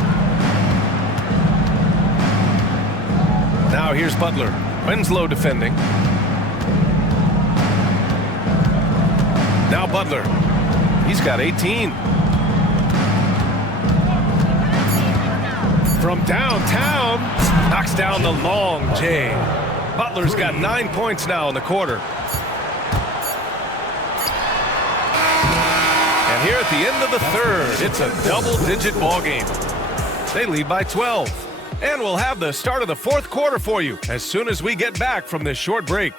Now here's Butler. Winslow defending. Now Butler. He's got 18. From downtown. Knocks down the long J. Butler's got 9 points now in the quarter. And here at the end of the third, it's a double-digit ball game. They lead by 12. And we'll have the start of the fourth quarter for you as soon as we get back from this short break.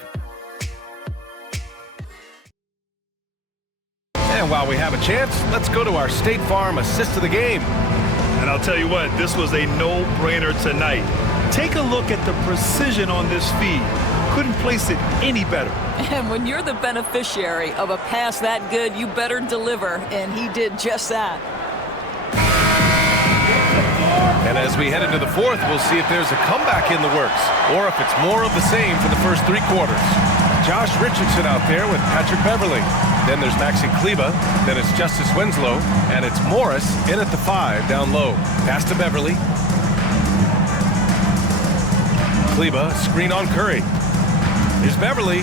And while we have a chance, let's go to our State Farm assist of the game. And I'll tell you what, this was a no-brainer tonight. Take a look at the precision on this feed. Couldn't place it any better. And when you're the beneficiary of a pass that good, you better deliver, and he did just that. And as we head into the fourth, we'll see if there's a comeback in the works or if it's more of the same for the first 3 quarters. Josh Richardson out there with Patrick Beverly. Then there's Maxi Kleba. Then it's Justice Winslow. And it's Morris in at the 5 down low. Pass to Beverly. Kleba, screen on Curry. Here's Beverly.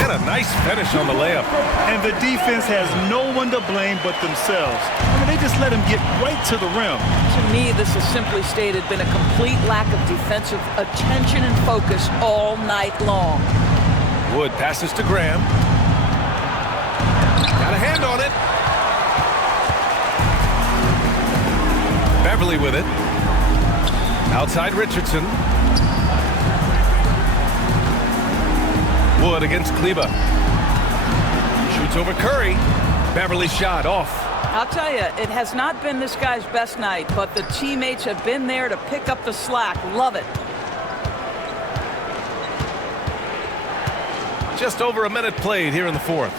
And a nice finish on the layup. And the defense has no one to blame but themselves. I mean, they just let him get right to the rim. To me, this has simply stated been a complete lack of defensive attention and focus all night long. Wood passes to Graham. Got a hand on it. Beverly with it. Outside Richardson. Wood against Kleba. Shoots over Curry. Beverly's shot off. I'll tell you, it has not been this guy's best night, but the teammates have been there to pick up the slack. Love it. Just over a minute played here in the fourth.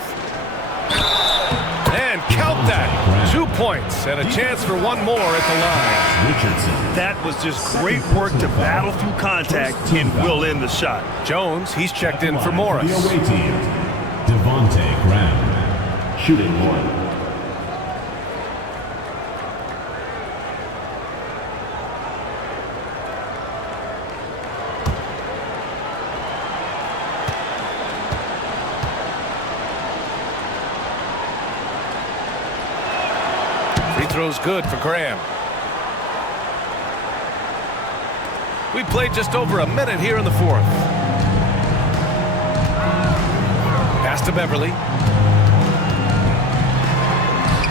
And count that. 2 points and a chance for one more at the line. Richardson. That was just great work to battle through contact and will end the shot. Jones, he's checked in for Morris. The away team, Devontae Graham, shooting 1. Throw's good for Graham. We played just over a minute here in the fourth. Pass to Beverly.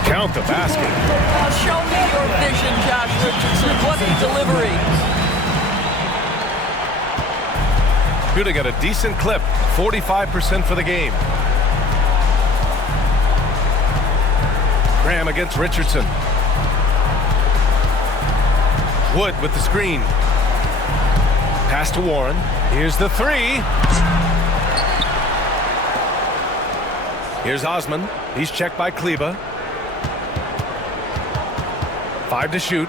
Count the basket. Now show me your vision, Josh Richardson. What a delivery. Shooting at a decent clip, 45% for the game. Graham against Richardson. Wood with the screen. Pass to Warren. Here's the 3. Here's Osman. He's checked by Kleba. 5 to shoot.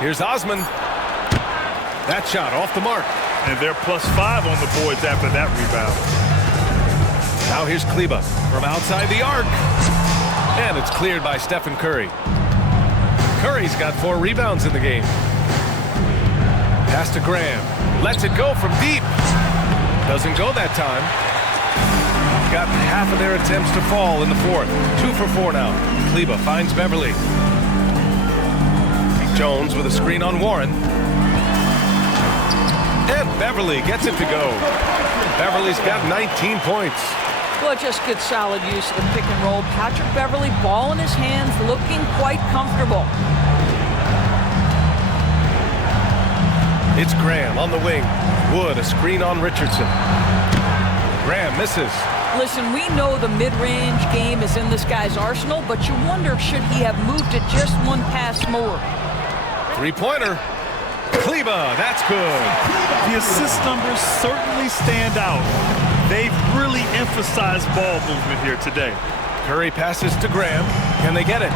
Here's Osman. That shot off the mark. And they're +5 on the boards after that rebound. Now here's Kleba from outside the arc. And it's cleared by Stephen Curry. Curry's got 4 rebounds in the game. Pass to Graham. Lets it go from deep. Doesn't go that time. Got half of their attempts to fall in the fourth. 2 for 4 now. Kleba finds Beverly. Jones with a screen on Warren. And Beverly gets it to go. Beverly's got 19 points. Well, just good solid use of the pick and roll. Patrick Beverly, ball in his hands, looking quite comfortable. It's Graham on the wing. Wood, a screen on Richardson. Graham misses. Listen, we know the mid-range game is in this guy's arsenal, but you wonder, should he have moved it just one pass more? Three-pointer. Kleba, that's good. The assist numbers certainly stand out. They've really emphasized ball movement here today. Curry passes to Graham. Can they get it?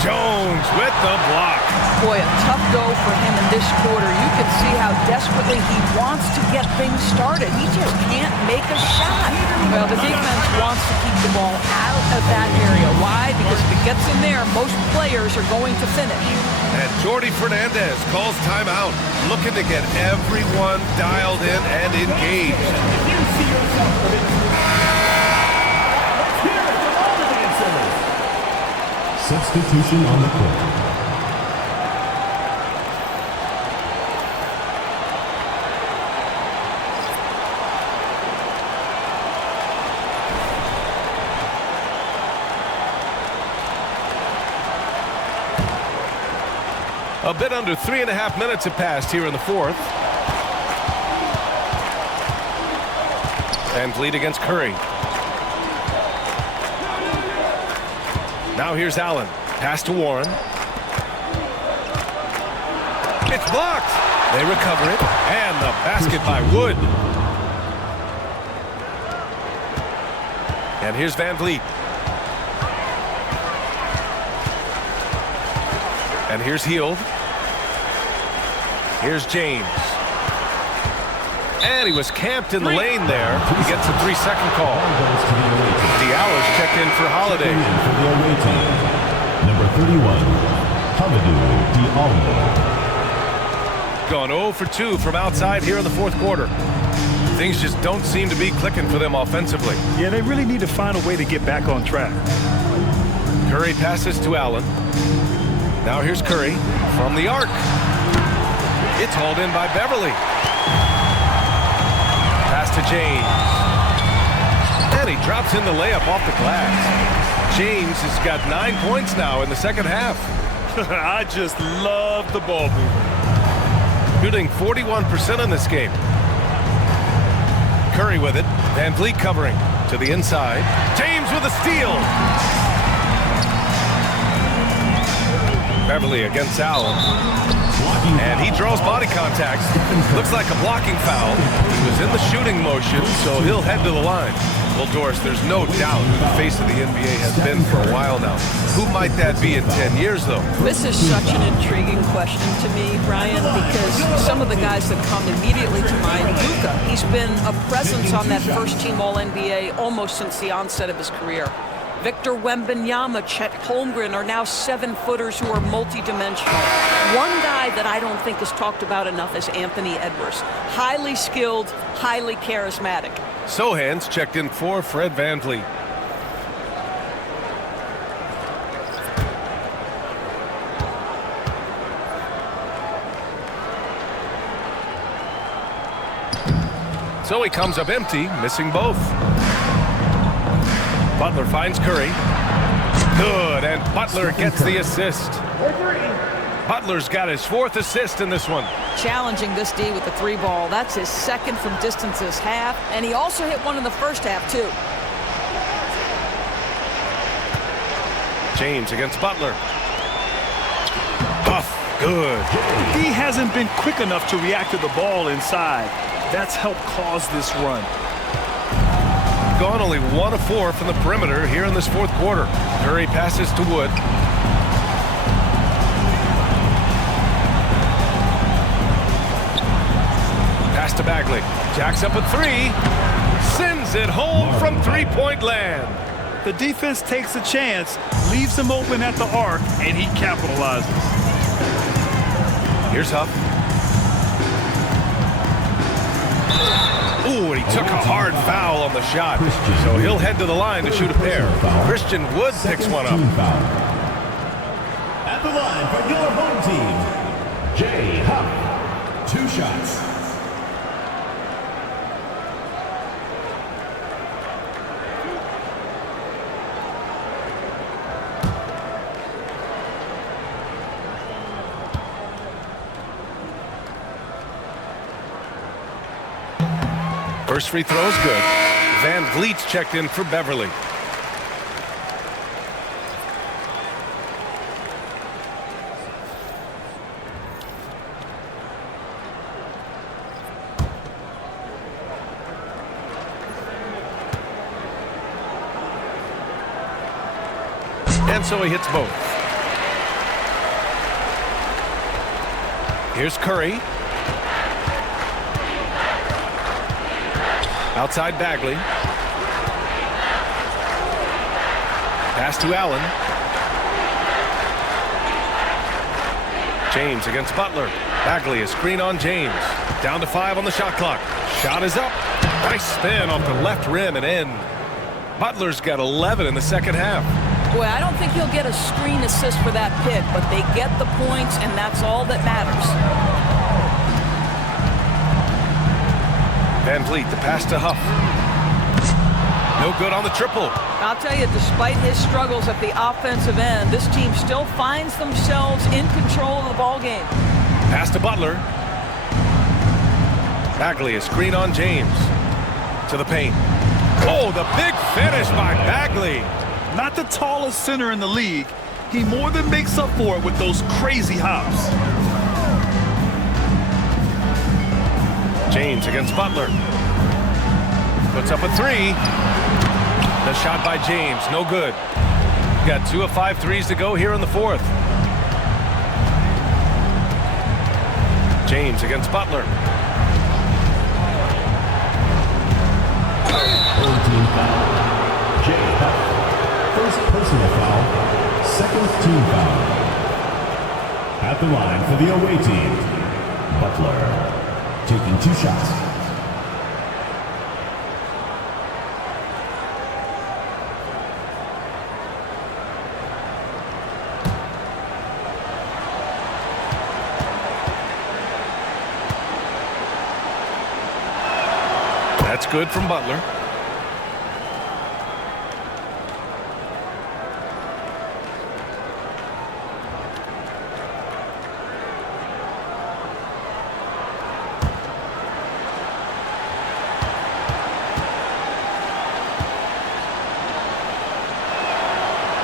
Jones with the block. Boy, a tough go for him in this quarter. You can see how desperately he wants to get things started. He just can't make a shot. Well, the defense wants to keep the ball out of that area. Why? Because if it gets in there, most players are going to finish. And Jordi Fernandez calls timeout, looking to get everyone dialed in and engaged. If you see yourself substitution on the court. A bit under 3.5 minutes have passed here in the fourth. And lead against Curry. Now here's Allen. Pass to Warren. It's blocked. They recover it. And the basket by Wood. And here's Van Vliet. And here's Hield. Here's James. And he was camped in the lane there. He gets a 3-second call. Diallo's checked in for Holiday. For the away team, number 31, Hamidou Diallo. Gone 0 for 2 from outside here in the fourth quarter. Things just don't seem to be clicking for them offensively. Yeah, they really need to find a way to get back on track. Curry passes to Allen. Now here's Curry from the arc. It's hauled in by Beverly. Pass to James. And he drops in the layup off the glass. James has got 9 points now in the second half. I just love the ball movement. Shooting 41% in this game. Curry with it. Van Vliet covering to the inside. James with a steal. Beverly against Allen. And he draws body contact. Looks like a blocking foul. He was in the shooting motion, so he'll head to the line. Well, Doris, there's no doubt who the face of the NBA has been for a while now. Who might that be in 10 years, though? This is such an intriguing question to me, Brian, because some of the guys that come immediately to mind, Luka, he's been a presence on that first-team All-NBA almost since the onset of his career. Victor Wembanyama, Chet Holmgren are now 7-footers who are multidimensional. One guy that I don't think is talked about enough is Anthony Edwards. Highly skilled, highly charismatic. Sohan's checked in for Fred Van Vliet. So he comes up empty, missing both. Butler finds Curry. Good, and Butler gets the assist. Butler's got his 4th assist in this one. Challenging this D with the 3 ball. That's his 2nd from distance this half, and he also hit one in the first half, too. James against Butler. Buff, good. D hasn't been quick enough to react to the ball inside. That's helped cause this run. Gone only 1 of 4 from the perimeter here in this fourth quarter. Curry passes to Wood. Pass to Bagley. Jacks up a 3. Sends it home from three-point land. The defense takes a chance, leaves him open at the arc, and he capitalizes. Here's Huff. Ooh, and he took a hard foul on the shot. So he'll head to the line to shoot a pair. Christian Wood picks one up. At the line for your home team, Jay Huff. 2 shots. First free throw is good. Van Vliet's checked in for Beverly. And so he hits both. Here's Curry. Outside Bagley. Pass to Allen. James against Butler. Bagley, a screen on James. Down to 5 on the shot clock. Shot is up. Nice spin off the left rim and in. Butler's got 11 in the second half. Boy, I don't think he'll get a screen assist for that pick, but they get the points, and that's all that matters. Van Vliet, the pass to Huff. No good on the triple. I'll tell you, despite his struggles at the offensive end, this team still finds themselves in control of the ball game. Pass to Butler. Bagley, a screen on James. To the paint. Oh, the big finish by Bagley. Not the tallest center in the league. He more than makes up for it with those crazy hops. James against Butler. Puts up a 3. The shot by James, no good. Got 2 of 5 threes to go here in the fourth. James against Butler. Third team foul. Jay. First personal foul, second team foul. At the line for the away team, Butler taking 2 shots. That's good from Butler.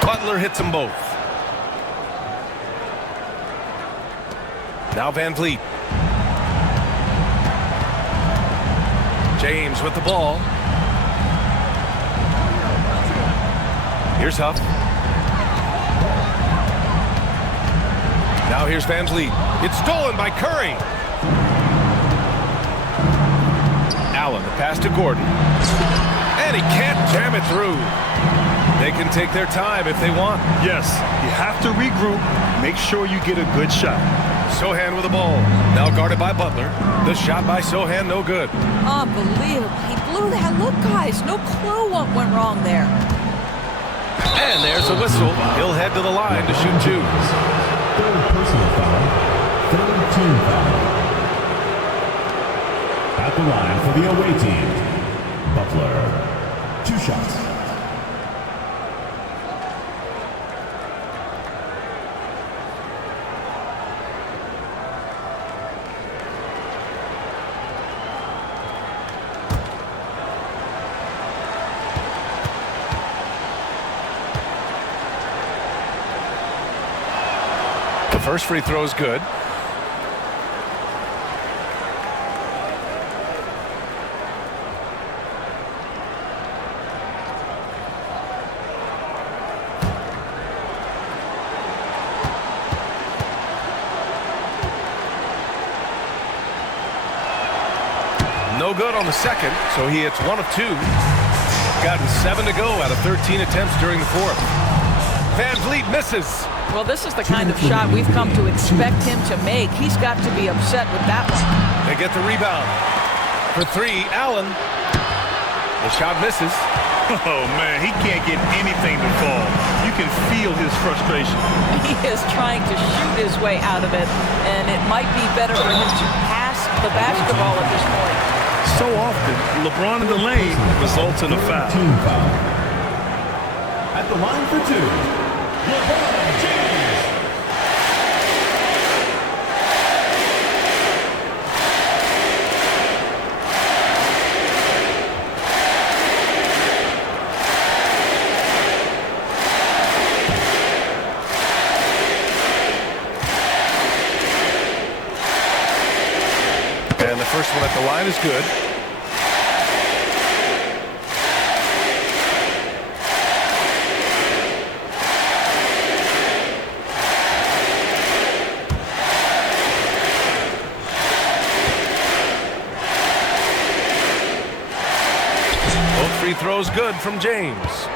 Butler hits them both. Now Van Vliet. James with the ball. Here's Huff. Now here's Van Vliet. It's stolen by Curry. Allen, the pass to Gordon. And he can't jam it through. They can take their time if they want. Yes, you have to regroup. Make sure you get a good shot. Sohan with the ball. Now guarded by Butler. The shot by Sohan, no good. Unbelievable. He blew that. Look, guys, no clue what went wrong there. And there's a whistle. He'll head to the line to shoot 2. Third personal foul, third team foul. At the line for the away team, Butler, 2 shots. First free throw is good. No good on the second, so he hits 1 of 2. Gotten 7 to go out of 13 attempts during the fourth. Van Vliet misses. Well, this is the kind of shot we've come to expect him to make. He's got to be upset with that one. They get the rebound. For 3, Allen. The shot misses. Oh, man, he can't get anything to fall. You can feel his frustration. He is trying to shoot his way out of it, and it might be better for him to pass the basketball at this point. So often, LeBron in the lane results in a foul. Team foul. At the line for 2, LeBron James. The line is good. Both free throws good from James.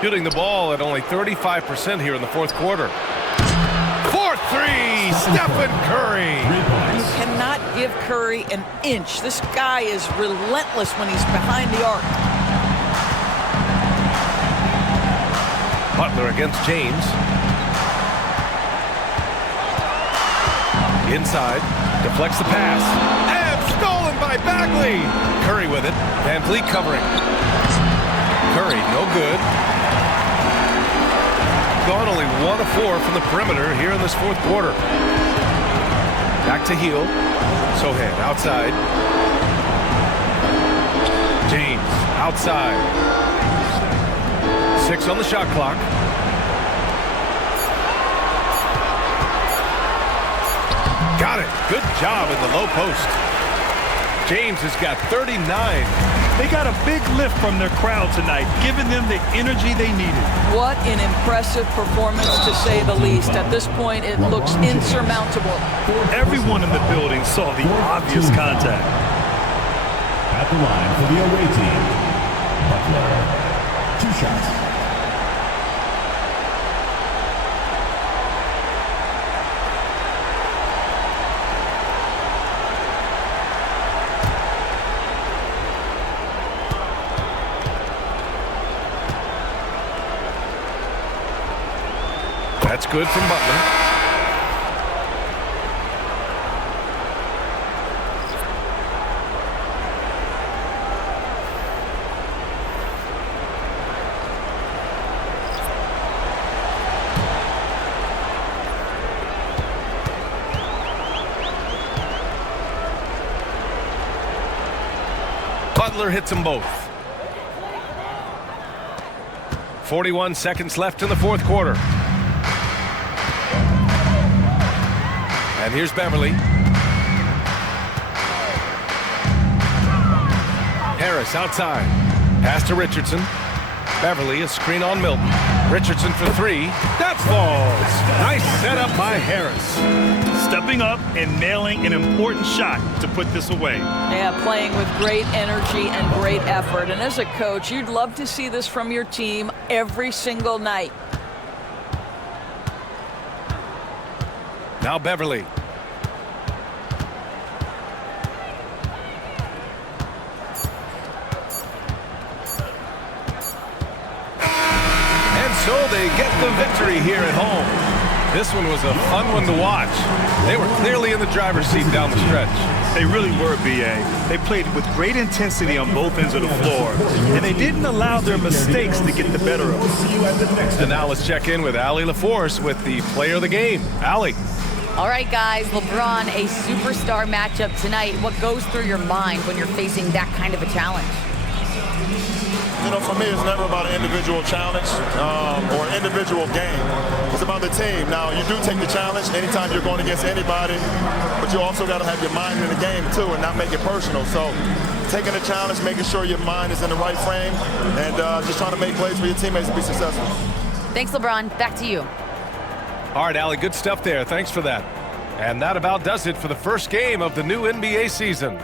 Shooting the ball at only 35% here in the fourth quarter. 4-3, Stephen Curry. You cannot give Curry an inch. This guy is relentless when he's behind the arc. Butler against James. Inside, deflects the pass. And stolen by Bagley. Curry with it. Van Vliet covering. Curry, no good. Gone only 1 of 4 from the perimeter here in this fourth quarter. Back to Heel. Sohan outside. James outside. 6 on the shot clock. Got it. Good job in the low post. James has got 39. They got a big lift from their crowd tonight, giving them the energy they needed. What an impressive performance, to say the least. At this point, it looks insurmountable. Everyone in the building saw the obvious contact. At the line for the away team, Butler. 2 shots. That's good from Butler. Butler hits them both. 41 seconds left in the fourth quarter. And here's Beverly. Harris outside. Pass to Richardson. Beverly, a screen on Milton. Richardson for 3. That falls. Nice setup by Harris. Stepping up and nailing an important shot to put this away. Yeah, playing with great energy and great effort. And as a coach, you'd love to see this from your team every single night. Now Beverly. And so they get the victory here at home. This one was a fun one to watch. They were clearly in the driver's seat down the stretch. They really were, B.A. They played with great intensity on both ends of the floor, and they didn't allow their mistakes to get the better of them. And now let's check in with Allie LaForce with the player of the game. Allie. All right, guys, LeBron, a superstar matchup tonight. What goes through your mind when you're facing that kind of a challenge? You know, for me, it's never about an individual challenge or an individual game. It's about the team. Now, you do take the challenge anytime you're going against anybody, but you also got to have your mind in the game, too, and not make it personal. So taking the challenge, making sure your mind is in the right frame, and just trying to make plays for your teammates to be successful. Thanks, LeBron. Back to you. All right, Allie, good stuff there. Thanks for that. And that about does it for the first game of the new NBA season.